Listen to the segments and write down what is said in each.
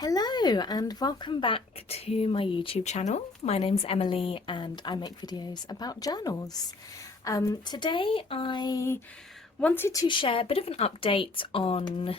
Hello and welcome back to my YouTube channel. My name's Emily and I make videos about journals. Today I wanted to share a bit of an update on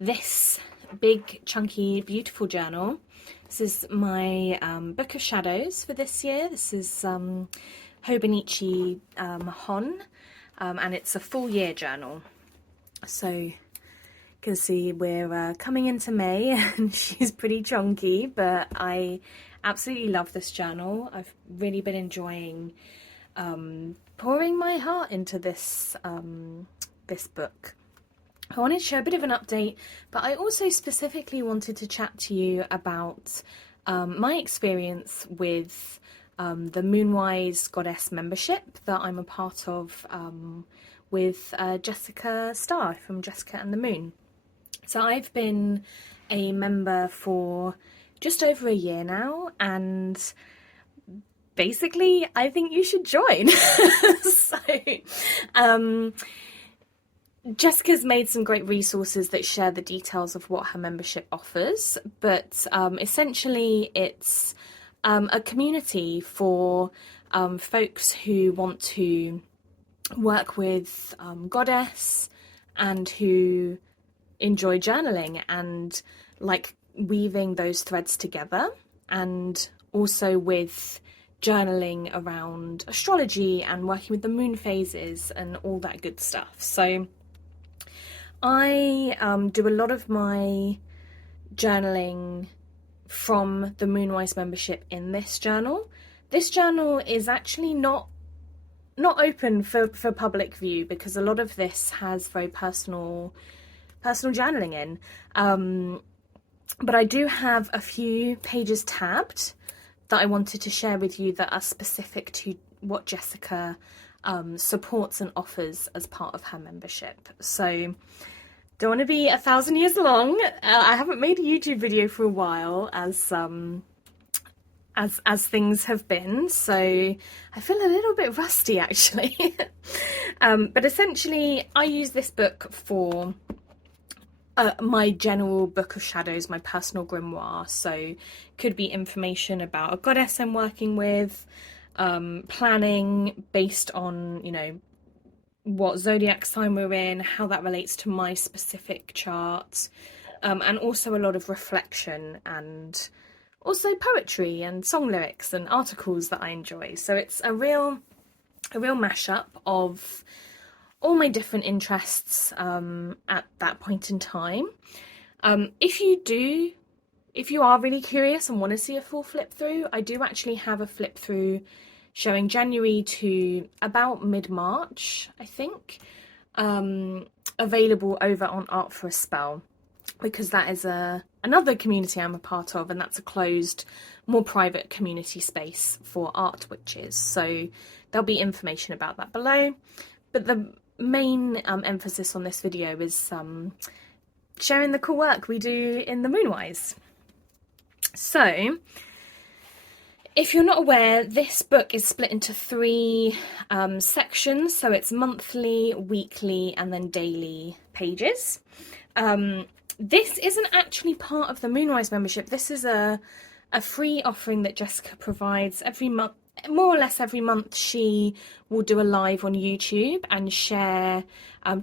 this big, chunky, beautiful journal. This is my Book of Shadows for this year. This is Hobonichi Hon and it's a full year journal. So can see we're coming into May and she's pretty chunky, but I absolutely love this journal. I've really been enjoying pouring my heart into this this book. I wanted to share a bit of an update, but I also specifically wanted to chat to you about my experience with the Moonwise Goddess membership that I'm a part of with Jessica Starr from Jessica and the Moon. So I've been a member for just over a year now, and basically I think you should join. Jessica's made some great resources that share the details of what her membership offers, but essentially it's a community for folks who want to work with Goddess and who enjoy journaling and like weaving those threads together, and also with journaling around astrology and working with the moon phases and all that good stuff. So I do a lot of my journaling from the Moonwise membership in this journal. This journal is actually not open for public view because a lot of this has very personal journaling in, but I do have a few pages tabbed that I wanted to share with you that are specific to what Jessica supports and offers as part of her membership. So don't want to be 1,000 years long. I haven't made a YouTube video for a while as things have been, so I feel a little bit rusty actually. But essentially I use this book for my general Book of Shadows, my personal grimoire. So could be information about a goddess I'm working with, planning based on, you know, what zodiac sign we're in, how that relates to my specific chart, and also a lot of reflection and also poetry and song lyrics and articles that I enjoy. So it's a real mashup of all my different interests at that point in time. If you are really curious and want to see a full flip through, I do actually have a flip through showing January to about mid-March, I think, available over on Art for a Spell, because that is another community I'm a part of, and that's a closed, more private community space for art witches. So there'll be information about that below. But the main emphasis on this video is sharing the cool work we do in the Moonwise. So if you're not aware, this book is split into 3 sections. So it's monthly, weekly, and then daily pages. This isn't actually part of the Moonwise membership. This is a free offering that Jessica provides every month. More or less every month she will do a live on YouTube and share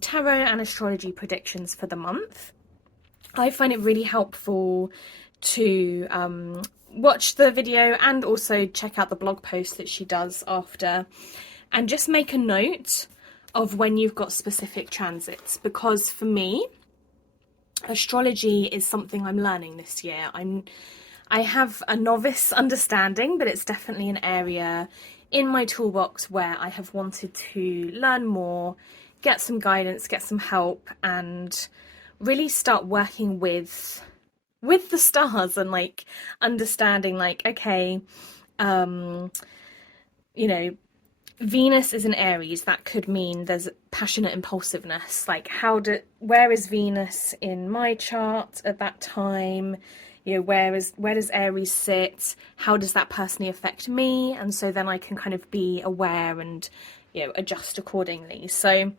tarot and astrology predictions for the month. I find it really helpful to watch the video and also check out the blog post that she does after, and just make a note of when you've got specific transits, because for me astrology is something I'm learning this year. I have a novice understanding, but it's definitely an area in my toolbox where I have wanted to learn more, get some guidance, get some help, and really start working with the stars and like understanding like, okay, you know, Venus is in Aries. That could mean there's passionate impulsiveness. Like where is Venus in my chart at that time? You know, where does Aries sit? How does that personally affect me? And so then I can kind of be aware and, you know, adjust accordingly. So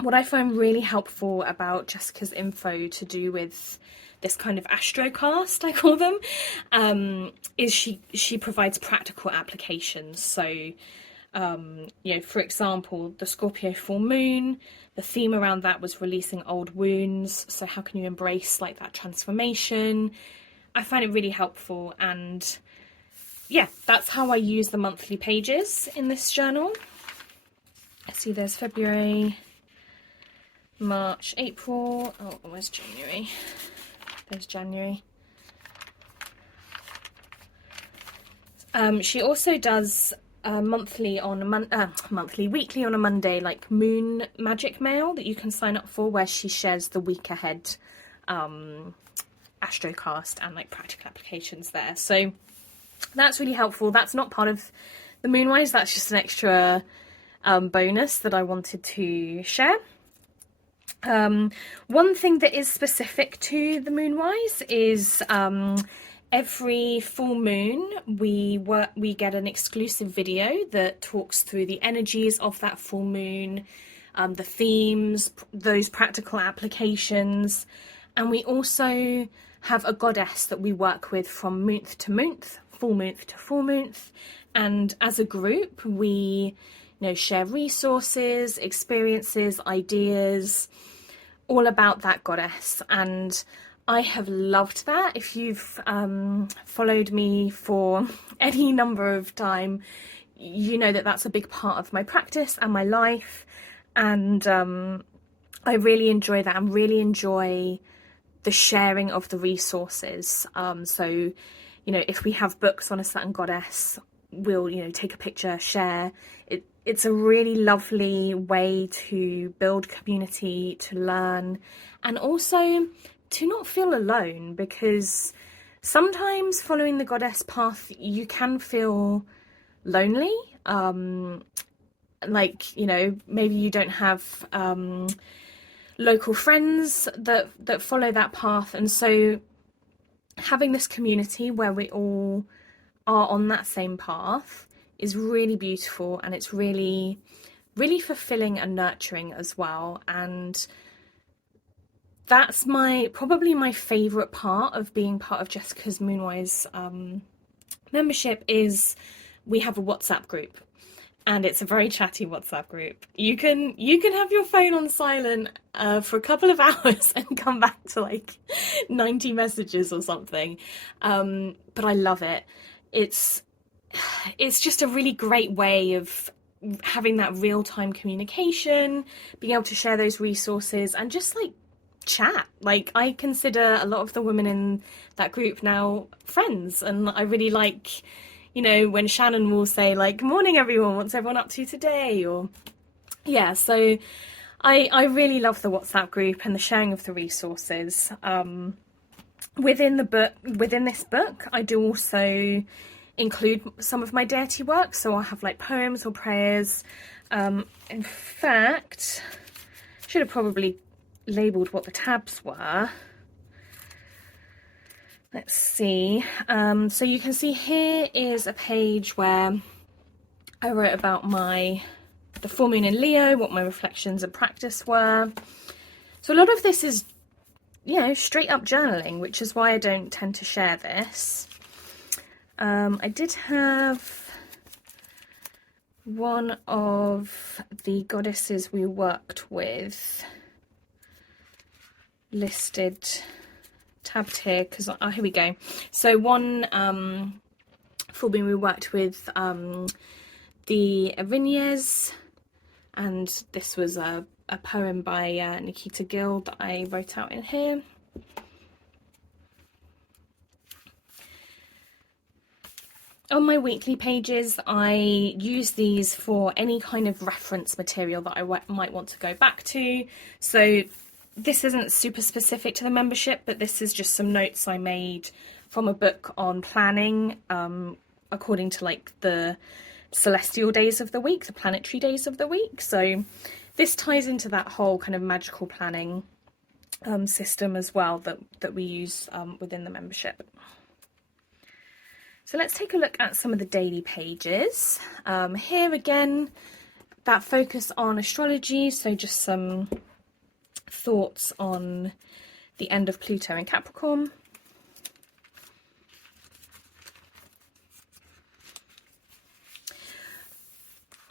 what I find really helpful about Jessica's info to do with this kind of astrocast, I call them, is she provides practical applications. So, you know, for example, the Scorpio full moon, the theme around that was releasing old wounds. So how can you embrace like that transformation? I find it really helpful, and yeah, that's how I use the monthly pages in this journal. I see there's February, March, April. Oh, where's January? There's January. She also does weekly on a Monday, like Moon Magic Mail that you can sign up for, where she shares the week ahead astrocast and like practical applications there. So that's really helpful. That's not part of the Moonwise. That's just an extra bonus that I wanted to share. One thing that is specific to the Moonwise is every full moon we get an exclusive video that talks through the energies of that full moon, the themes, those practical applications, and we also have a goddess that we work with from month to month, full month to full month, and as a group we share resources, experiences, ideas, all about that goddess. And I have loved that. If you've followed me for any number of time, you know that that's a big part of my practice and my life, and I really enjoy that and really enjoy the sharing of the resources. So if we have books on a certain goddess, we'll take a picture, share it. It's a really lovely way to build community, to learn, and also to not feel alone, because sometimes following the goddess path you can feel lonely, maybe you don't have local friends that follow that path, and so having this community where we all are on that same path is really beautiful, and it's really, really fulfilling and nurturing as well. And that's probably my favourite part of being part of Jessica's Moonwise membership is we have a WhatsApp group, and it's a very chatty WhatsApp group. You can have your phone on silent for a couple of hours and come back to like 90 messages or something, but I love it. It's just a really great way of having that real-time communication, being able to share those resources and just like chat. Like, I consider a lot of the women in that group now friends, and I really like, when Shannon will say like, "Good morning everyone, what's everyone up to today?" Or yeah, so I really love the WhatsApp group and the sharing of the resources. Within this book I do also include some of my deity work, so I'll have like poems or prayers. In fact, should have probably labelled what the tabs were. Let's see. So you can see here is a page where I wrote about the full moon in Leo, what my reflections and practice were. So a lot of this is, straight up journaling, which is why I don't tend to share this. I did have one of the goddesses we worked with listed, tabbed here, because here we go. So one full moon we worked with the Avinias, and this was a poem by Nikita Gill that I wrote out in here. On my weekly pages, I use these for any kind of reference material that I might want to go back to. So this isn't super specific to the membership, but this is just some notes I made from a book on planning, according to like the celestial days of the week, the planetary days of the week. So this ties into that whole kind of magical planning system as well that we use within the membership. So let's take a look at some of the daily pages. Here again, that focus on astrology, so just some thoughts on the end of Pluto in Capricorn.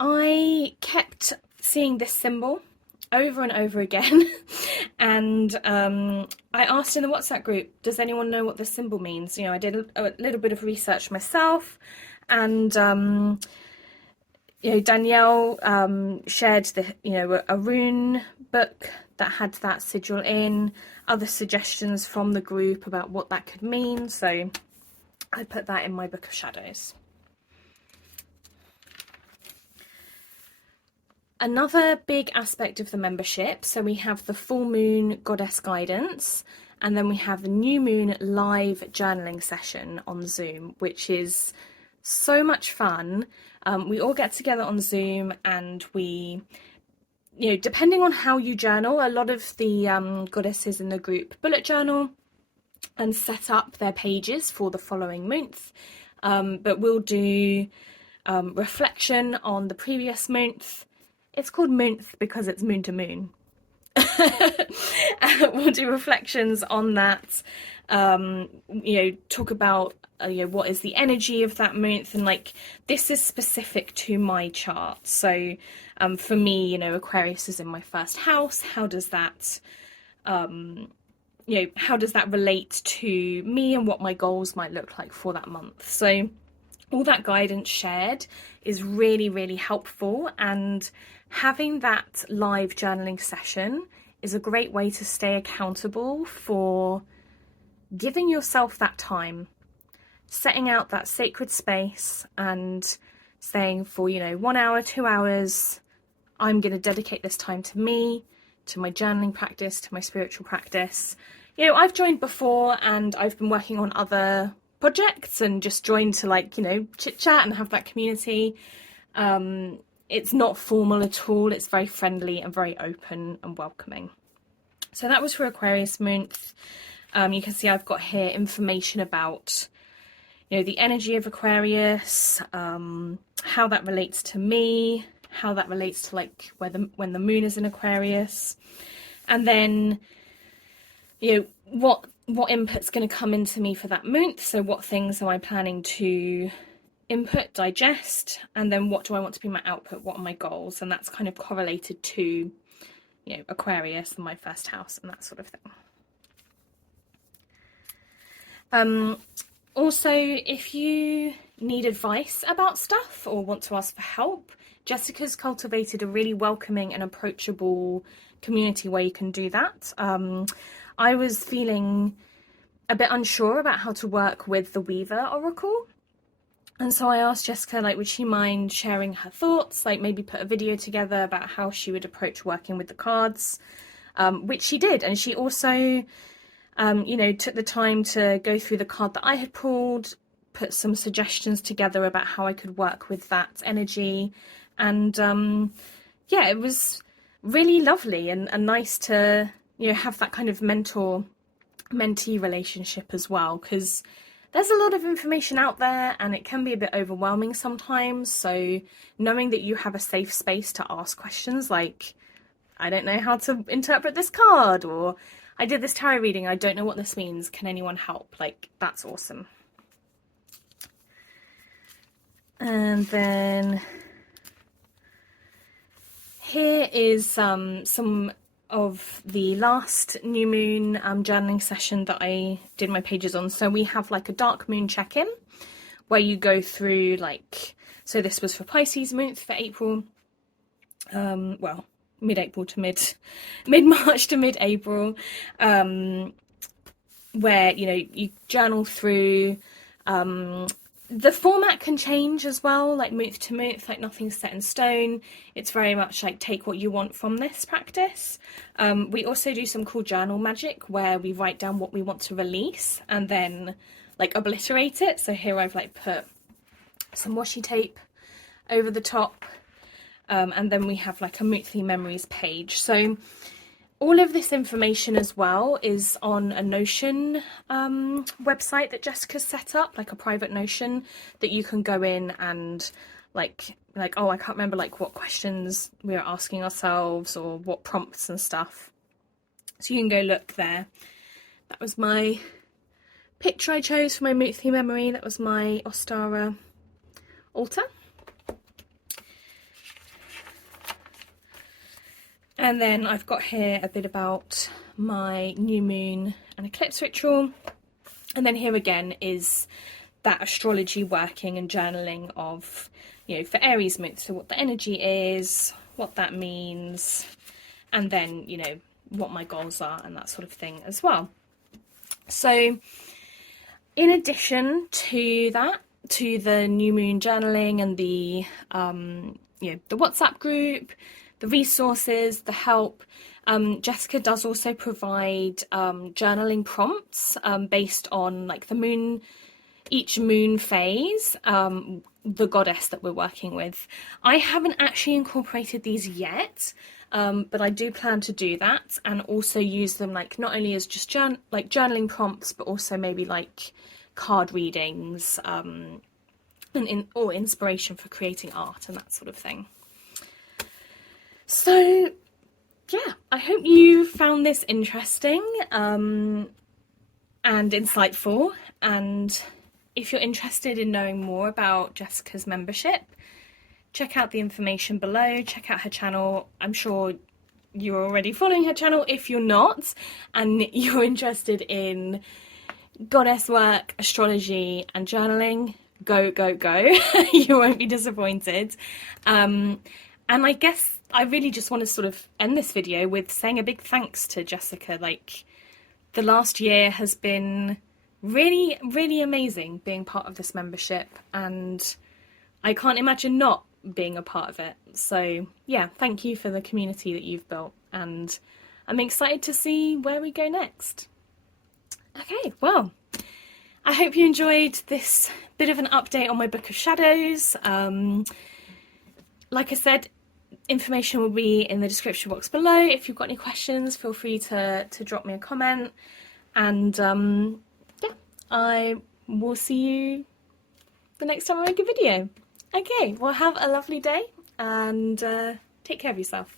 I kept seeing this symbol over and over again, and I asked in the WhatsApp group, does anyone know what this symbol means? You know, I did a little bit of research myself, and you know, Danielle shared a rune book that had that sigil in, other suggestions from the group about what that could mean, so I put that in my Book of Shadows. Another big aspect of the membership, so we have the full moon goddess guidance, and then we have the new moon live journaling session on Zoom, which is so much fun. We all get together on Zoom, and we, you know, depending on how you journal, a lot of the goddesses in the group bullet journal and set up their pages for the following month, but we'll do reflection on the previous month. It's called month because it's moon to moon. We'll do reflections on that, you know, talk about you know, what is the energy of that month, and like this is specific to my chart. So for me, you know, Aquarius is in my first house. How does that you know, how does that relate to me and what my goals might look like for that month? So all that guidance shared is really, really helpful, and having that live journaling session is a great way to stay accountable for giving yourself that time, setting out that sacred space and saying for, you know, 1 hour, 2 hours, I'm going to dedicate this time to me, to my journaling practice, to my spiritual practice. You know, I've joined before and I've been working on other projects and just joined to, like, you know, chit chat and have that community. It's not formal at all. It's very friendly and very open and welcoming. So that was for Aquarius month. You can see I've got here information about, you know, the energy of Aquarius, how that relates to me, how that relates to like when the moon is in Aquarius, and then, you know, what input's going to come into me for that month. So what things am I planning to input, digest, and then what do I want to be my output? What are my goals? And that's kind of correlated to, you know, Aquarius and my first house and that sort of thing. Also, if you need advice about stuff or want to ask for help, Jessica's cultivated a really welcoming and approachable community where you can do that. I was feeling a bit unsure about how to work with the Weaver Oracle. And so I asked Jessica, like, would she mind sharing her thoughts, like maybe put a video together about how she would approach working with the cards, which she did. And she also, you know, took the time to go through the card that I had pulled, put some suggestions together about how I could work with that energy. And yeah, it was really lovely and nice to, you know, have that kind of mentor-mentee relationship as well, because there's a lot of information out there and it can be a bit overwhelming sometimes. So knowing that you have a safe space to ask questions like, I don't know how to interpret this card, or I did this tarot reading, I don't know what this means, can anyone help? Like, that's awesome. And then here is some of the last new moon journaling session that I did my pages on. So we have like a dark moon check-in where you go through, like, so this was for Pisces month for April, well, mid-April to mid-March to mid-April, where, you know, you journal through. The format can change as well, like month to month, like nothing's set in stone. It's very much like take what you want from this practice. We also do some cool journal magic where we write down what we want to release and then like obliterate it. So here I've like put some washi tape over the top, and then we have like a monthly memories page. So all of this information as well is on a Notion website that Jessica's set up, like a private Notion that you can go in and like oh, I can't remember like what questions we were asking ourselves or what prompts and stuff. So you can go look there. That was my picture I chose for my Muthi memory. That was my Ostara altar. And then I've got here a bit about my new moon and eclipse ritual. And then here again is that astrology working and journaling of, you know, for Aries month, so what the energy is, what that means, and then, you know, what my goals are and that sort of thing as well. So in addition to that, to the new moon journaling and the, you know, the WhatsApp group, the resources, the help, Jessica does also provide journaling prompts based on like the moon, each moon phase, the goddess that we're working with. I haven't actually incorporated these yet, but I do plan to do that and also use them like not only as just journaling prompts, but also maybe like card readings or inspiration for creating art and that sort of thing. So yeah, I hope you found this interesting and insightful, and if you're interested in knowing more about Jessica's membership, check out the information below, check out her channel. I'm sure you're already following her channel. If you're not and you're interested in goddess work, astrology and journaling, go, go, go. You won't be disappointed. And I guess I really just want to sort of end this video with saying a big thanks to Jessica. Like, the last year has been really, really amazing being part of this membership, and I can't imagine not being a part of it. So yeah, thank you for the community that you've built, and I'm excited to see where we go next. Okay, well, I hope you enjoyed this bit of an update on my Book of Shadows. Like I said, information will be in the description box below. If you've got any questions, feel free to drop me a comment, and yeah, I will see you the next time I make a video. Okay, well, have a lovely day and take care of yourself.